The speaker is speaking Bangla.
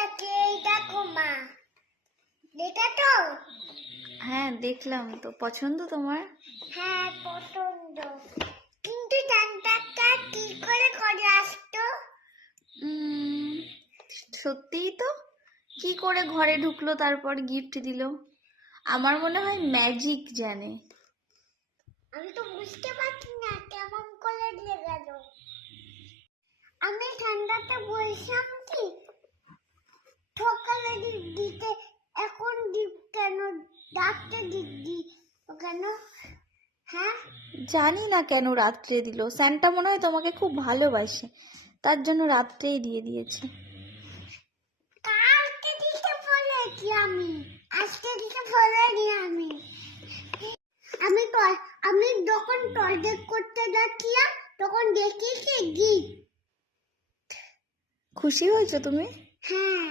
দেখে এই দেখো মা, এটা তো? হ্যাঁ দেখলাম তো, পছন্দ তোমার? হ্যাঁ পছন্দ, কিন্তু সান্তাটা কি করে ঘরে আসতো? সত্যিই তো, কি করে ঘরে ঢুকলো তারপর গিফট দিল? আমার মনে হয় ম্যাজিক জানে। আমি তো বুঝতে পারছি না কেমন করে দিয়ে গেল। আমি ঠান্ডাতে বলছিলাম কি সকালে দিতে, এখন দিব কেন? ডাকতে দিদি কেন? হ্যাঁ জানি না কেন রাত্রে দিল, স্যান্টা মনে হয় তোমাকে খুব ভালোবাসে, তার জন্য রাত্রেই দিয়ে দিয়েছে। কালকে দিতে বলেছি আমি, আজকে দিতে বলিনি আমি। আমি আমি যখন টয়লেট করতে যাচ্ছিলাম তখন দেখেছি গিফট। খুশি হয়েছো তুমি? হ্যাঁ।